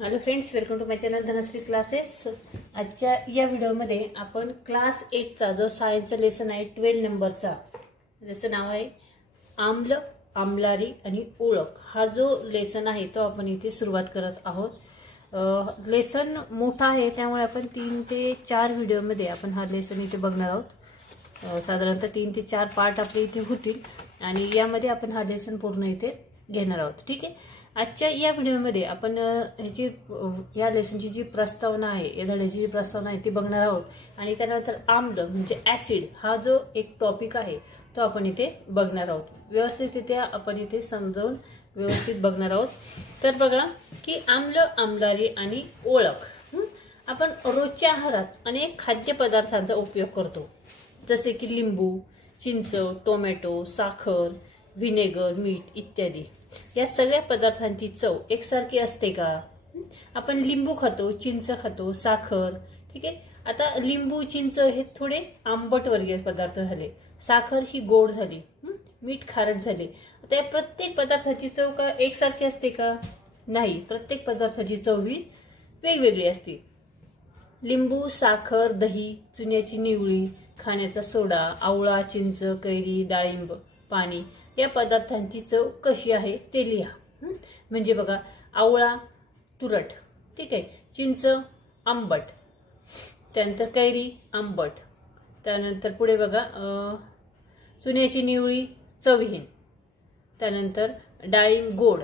Hello friends, welcome to my channel Dhanashree classes. आजच्या या व्हिडिओमध्ये आपण क्लास 8 चा जो सायन्सचा लेसन आहे 12 नंबरचा, ज्याचं नाव आहे आम्ल, आम्लारी आणि ओळख, हा जो लेसन आहे तो आपण इथे सुरुवात करत आहोत। लेसन मोठा आहे त्यामुळे आपण 3 ते 4 व्हिडिओमध्ये आपण हा लेसन इथे बघणार आहोत। साधारणतः 3 ते 4 पार्ट आपले इथे होतील आणि यामध्ये आपण हा लेसन पूर्ण इथे घेणार आहोत। ठीक आहे, आजच्या या व्हिडिओमध्ये आपण ह्याची या लेसनची जी प्रस्तावना आहे, या धड्याची जी प्रस्तावना आहे ती बघणार आहोत आणि त्यानंतर आम्ल म्हणजे ऍसिड हा जो एक टॉपिक आहे तो आपण इथे बघणार आहोत। व्यवस्थित इथे आपण इथे समजावून व्यवस्थित बघणार आहोत। तर बघा की आम्ल, आम्लारी आणि ओळख। आपण रोजच्या आहारात अनेक खाद्यपदार्थांचा उपयोग करतो, जसे की लिंबू, चिंच, टोमॅटो, साखर, व्हिनेगर, मीठ इत्यादी। या सगळ्या पदार्थांची चव एकसारखी असते का? आपण लिंबू खातो, चिंच खातो, साखर, ठीक आहे। आता लिंबू, चिंच हे थोडे आंबट वर्गीय पदार्थ झाले, साखर ही गोड झाली, मीठ खारट झाले। आता या प्रत्येक पदार्थाची चव का एकसारखी असते का? नाही, प्रत्येक पदार्थाची चव ही वेगवेगळी असते। लिंबू, साखर, दही, चुन्याची निवळी, खाण्याचा सोडा, आवळा, चिंच, कैरी, डाळिंब, पाणी या पदार्थांची चव कशी आहे ते लिहा। म्हणजे बघा, आवळा तुरट, ठीक आहे, चिंच आंबट, त्यानंतर कैरी आंबट, त्यानंतर पुढे बघा चुन्याची निवळी चवहीन, त्यानंतर डाळिंब गोड।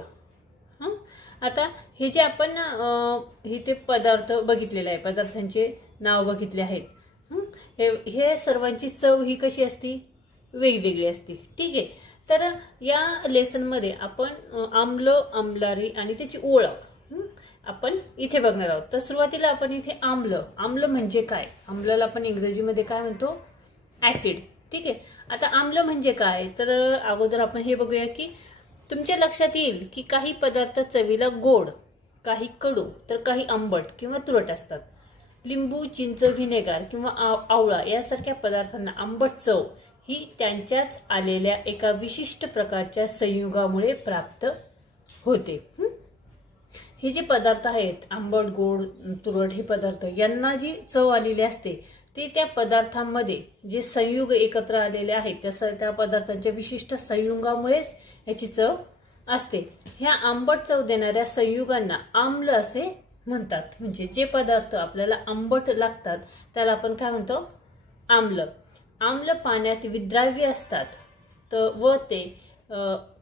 आता हे जे आपण हे ते पदार्थ बघितलेले आहे, पदार्थांचे नाव बघितले आहेत, हे सर्वांची चव ही कशी असती? वेगवेगळी असती। ठीक आहे, तर या लेसन मध्ये आपण आम्ल, आम्लारी आणि त्याची ओळख आपण इथे बघणार आहोत। तर सुरुवातीला आपण इथे आम्ल, आम्ल म्हणजे काय? आम्लाला आपण इंग्रजीमध्ये काय म्हणतो? ऍसिड। ठीक आहे, आता आम्ल म्हणजे काय? तर अगोदर आपण हे बघूया की तुमच्या लक्षात येईल की काही पदार्थ चवीला गोड, काही कडू, तर काही आंबट किंवा तुरट असतात। लिंबू, चिंच, व्हिनेगर किंवा आवळा यासारख्या पदार्थांना आंबट चव ही त्यांच्याच आलेल्या एका विशिष्ट प्रकारच्या संयुगामुळे प्राप्त होते। हे जे पदार्थ आहेत, आंबट, गोड, तुरट हे पदार्थ, यांना जी चव आलेली असते ते त्या पदार्थांमध्ये जे संयुग एकत्र आलेले आहेत त्या पदार्थांच्या विशिष्ट संयुगामुळेच याची चव असते। ह्या आंबट चव देणाऱ्या संयुगांना आम्ल असे म्हणतात। म्हणजे जे पदार्थ आपल्याला आंबट लागतात त्याला आपण काय म्हणतो? आम्ल। आम्ल पाण्यात विद्राव्य असतात व ते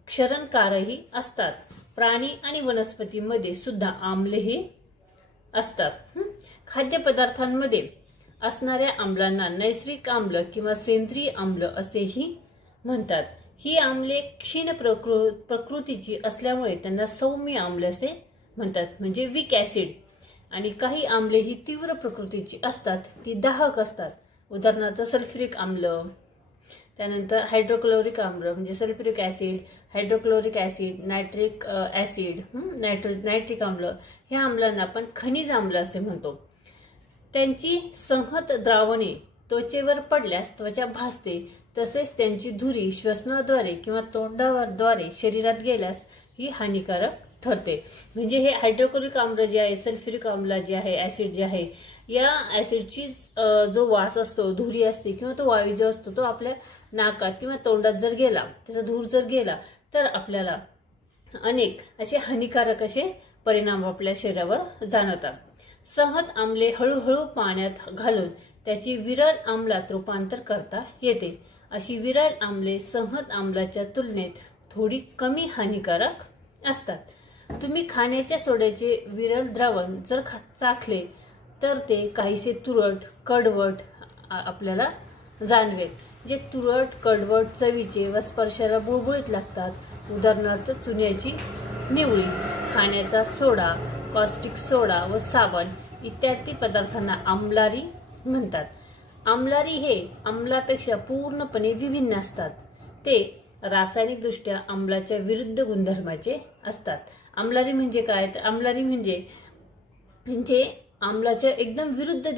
क्षरणकारही असतात। प्राणी आणि वनस्पतीमध्ये सुद्धा आम्ल हे असतात। खाद्यपदार्थांमध्ये असणाऱ्या आम्लांना नैसर्गिक आम्ल किंवा सेंद्रिय आम्ल असेही म्हणतात। ही आम्ले क्षीण प्रकृतीची असल्यामुळे त्यांना सौम्य आम्ल असे म्हणतात, म्हणजे वीक ऍसिड। आणि काही आम्ले ही तीव्र प्रकृतीची असतात, ती दाहक असतात। उदाहरणार्थ सल्फ्युरिक आम्ल, त्यानंतर हायड्रोक्लोरिक आम्ल म्हणजे sulphuric acid, hydrochloric acid, nitric acid, nitric आम्ल, ह्या आम्लांना आपण खनिज आम्ल असे म्हणतो। त्यांची संहत द्रावणे त्वचेवर पडल्यास त्वचा भासते, तसेच त्यांची धुरी श्वसनाद्वारे किंवा तोंडाद्वारे शरीरात गेल्यास ही हानिकारक ठरते। म्हणजे हे हायड्रोक्लोरिक आम्ल जे आहे, सल्फ्युरिक आम्ल जे आहे, ऍसिड जे आहे, या ऍसिडची जो वास असतो, धुरी असते किंवा तो वायू जो असतो तो आपल्या नाकात किंवा तोंडात जर गेला, त्याचा धूर जर गेला तर आपल्याला अनेक असे हानिकारक असे परिणाम आपल्या शरीरावर जाणवतात। संहत आम्ले हळूहळू पाण्यात घालून त्याची विरल आम्लात रूपांतर करता येते। अशी विरल आम्ले संहत आम्लाच्या तुलनेत थोडी कमी हानिकारक असतात। तुम्ही खाण्याच्या सोड्याचे विरल द्रावण जर चाखले तर ते काहीसे तुरट, कडवट आपल्याला जाणवेल। जे तुरट, कडवट चवीचे व स्पर्शाला बुळबुळीत लागतात। उदाहरणार्थ चुन्याची निवळी, खाण्याचा सोडा, कॉस्टिक सोडा व साबण इत्यादी पदार्थांना आम्लारी म्हणतात। आम्लारी हे आम्लापेक्षा पूर्णपणे विभिन्न असतात। ते रासायनिक दृष्ट्या आम्लाच्या विरुद्ध गुणधर्माचे असतात। आम्लारी म्हणजे काय? तर आम्लारी म्हणजे आम्लाच्या एकदम विरुद्ध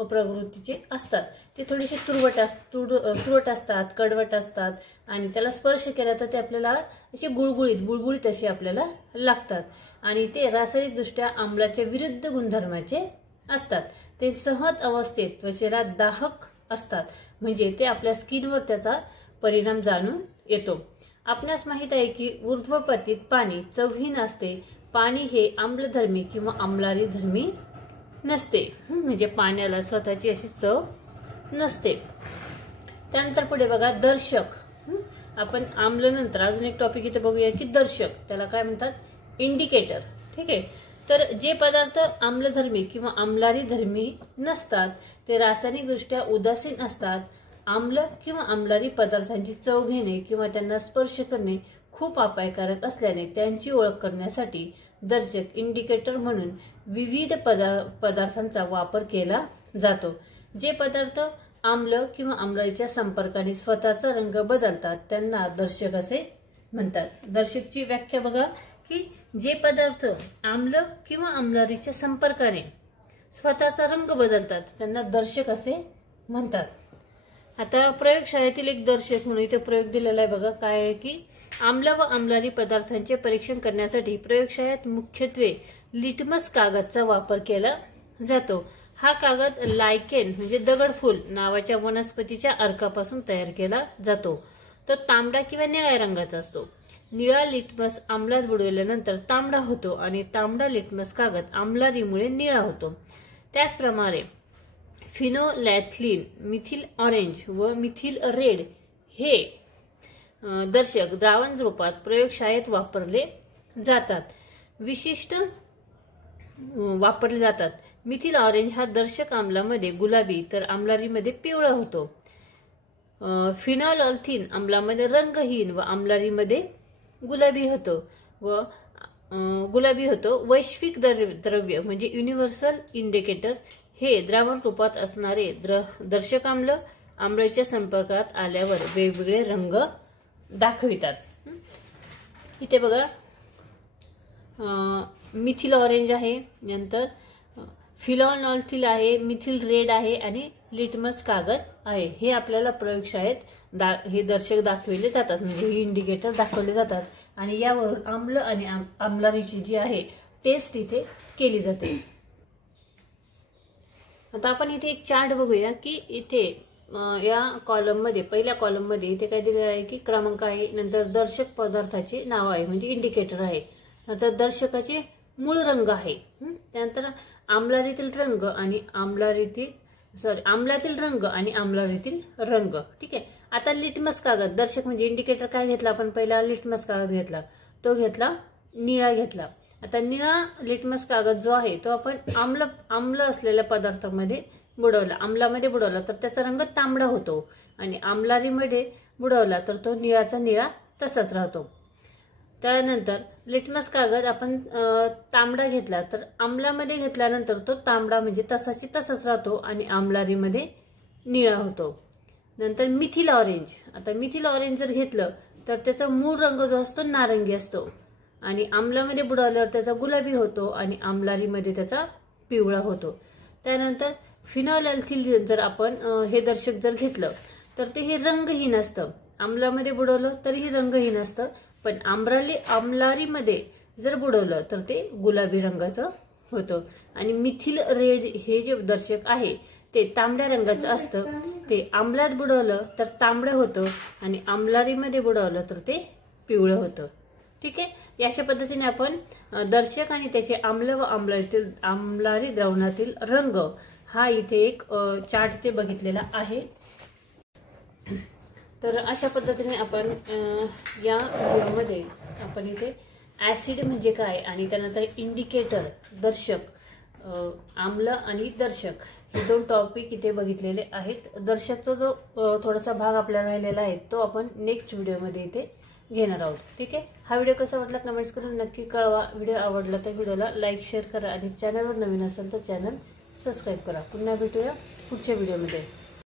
प्रवृत्तीचे असतात. ते थोडेसे तुरवट असतात, कडवट असतात आणि त्याला स्पर्श केला तर ते आपल्याला असे गुळगुळीत असे आपल्याला लागतात आणि ते रासायनिकदृष्ट्या आम्लाच्या विरुद्ध गुणधर्माचे असतात. ते सहज अवस्थेत त्वचेला दाहक असतात, म्हणजे ते आपल्या स्किनवर त्याचा परिणाम जाणून येतो. आपणास माहित आहे की ऊर्ध्वपतीत पाणी चवहीन असते. पाणी हे आम्लधर्मी किंवा आम्लारी धर्मी नसते, म्हणजे पाण्याला स्वतःची अशी चव नसते. त्यानंतर पुढे बघा दर्शक. आपण आम्ल नंतर अजून एक टॉपिक इथे बघूया की दर्शक, त्याला काय म्हणतात, इंडिकेटर. ठीक आहे. तर जे पदार्थ आम्लधर्मी किंवा आम्लारी धर्मी नसतात ते रासायनिकदृष्ट्या उदासीन असतात. आम्ल किंवा आम्लारी पदार्थांची चव घेणे किंवा त्यांना स्पर्श करणे खूप अपायकारक असल्याने त्यांची ओळख करण्यासाठी दर्शक इंडिकेटर म्हणून विविध पदार्थांचा वापर केला जातो. जे पदार्थ आम्ल किंवा आम्लारीच्या संपर्काने स्वतःचा रंग बदलतात त्यांना दर्शक असे म्हणतात. दर्शकची व्याख्या बघा की जे पदार्थ आम्ल किंवा आम्लारीच्या संपर्काने स्वतःचा रंग बदलतात त्यांना दर्शक असे म्हणतात. आता प्रयोगशाळेतील एक दर्शक म्हणून इथे प्रयोग दिलेला आहे बघा. काय आहे की आम्ल व आम्लारी पदार्थांचे परीक्षण करण्यासाठी प्रयोगशाळेत मुख्यत्वे लिटमस कागदचा वापर केला जातो. हा कागद लायकेन म्हणजे दगडफूल नावाच्या वनस्पतीच्या अर्कापासून तयार केला जातो. तो तांबडा किंवा निळ्या रंगाचा असतो. निळा लिटमस आम्लात बुडवल्यानंतर तांबडा होतो आणि तांबडा लिटमस कागद आम्लारीमुळे निळा होतो. त्याचप्रमाणे फिनोलॅथलीन, मिथिल ऑरेंज व मिथिल रेड हे दर्शक द्रावण रूपात प्रयोगशाळेत वापरले जातात. मिथिल ऑरेंज हा दर्शक आम्लामध्ये गुलाबी तर आम्लारीमध्ये पिवळा होतो. फिनोलॅथलीन आम्लामध्ये रंगहीन व आम्लारीमध्ये गुलाबी होतो. वैश्विक द्रव्य म्हणजे युनिव्हर्सल इंडिकेटर हे द्रावण रूपात असणारे दर्शक आम्ल आम्लाच्या संपर्कात आल्यावर वेगवेगळे रंग दाखवितात. इथे बघा मिथिल ऑरेंज आहे, नंतर फिनोलॅथलीन आहे, मिथिल रेड आहे आणि लिटमस कागद आहे. हे आपल्याला प्रयोगशाळेत हे दर्शक दाखविले जातात, म्हणजे हे इंडिकेटर दाखवले जातात आणि यावरून आम्ल आणि आम्लारीची जी आहे टेस्ट इथे केली जाते. आता आपण इथे एक चार्ट बघूया की इथे या कॉलम मध्ये पहिल्या कॉलम मध्ये इथे काय दिलेलं आहे की क्रमांक आहे, नंतर दर्शक पदार्थाचे नाव आहे म्हणजे इंडिकेटर आहे, नंतर दर्शकाचे मूळ रंग आहे, त्यानंतर आम्लारीतील रंग आणि आम्लातील रंग आणि आम्लारीतील रंग. ठीक आहे. आता लिटमस कागद दर्शक म्हणजे इंडिकेटर काय घेतला आपण, पहिला लिटमस कागद घेतला, तो घेतला निळा घेतला. आता निळा लिटमस कागद जो आहे तो आपण आम्ल असलेल्या पदार्थामध्ये आम्लामध्ये बुडवला तर त्याचा रंग तांबडा होतो आणि आम्लारीमध्ये बुडवला तर तो निळाचा निळा तसाच राहतो. त्यानंतर लिटमस कागद आपण तांबडा घेतला तर आम्लामध्ये घेतल्यानंतर तो तांबडा म्हणजे तसाच राहतो आणि आम्लारीमध्ये निळा होतो. नंतर मिथिल ऑरेंज, आता मिथिल ऑरेंज जर घेतलं तर त्याचा मूळ रंग जो असतो नारंगी असतो आणि आम्लामध्ये बुडवल्यावर त्याचा गुलाबी होतो आणि आम्लारीमध्ये त्याचा पिवळा होतो. त्यानंतर फिनोलॅथलीन जर आपण हे दर्शक जर घेतलं तर ते हे रंगहीन असतं, आम्लामध्ये बुडवलं तरीही रंगहीन असतं, पण आम्लारीमध्ये जर बुडवलं तर ते गुलाबी रंगाचं होतं. आणि मिथिल रेड हे जे दर्शक आहे ते तांबड्या रंगाचं असतं, ते आम्लात बुडवलं तर तांबडं होतं आणि आम्लारीमध्ये बुडवलं तर ते पिवळं होतं. ठीक आहे. अशा पद्धतीने आपण दर्शक आणि त्याचे आम्ल व आम्लारी द्रावणातील रंग हा इथे एक चार्ट इथे बघितलेला आहे. तर अशा पद्धतीने आपण या व्हिडिओमध्ये आपण इथे ऍसिड म्हणजे काय आणि त्यानंतर इंडिकेटर दर्शक आम्ल आणि दर्शक हे दोन टॉपिक इथे बघितलेले आहेत. दर्शकचा जो थोडासा भाग आपल्याला राहिलेला आहे तो आपण नेक्स्ट व्हिडिओमध्ये इथे घेणार आहोत. ठीक आहे. हा व्हिडिओ कसा वाटला कमेंट्स करून नक्की कळवा. व्हिडिओ आवडला तर व्हिडिओला लाईक शेअर करा आणि चॅनलवर नवीन असेल तर चॅनल सबस्क्राईब करा. पुन्हा भेटूया पुढच्या व्हिडिओमध्ये.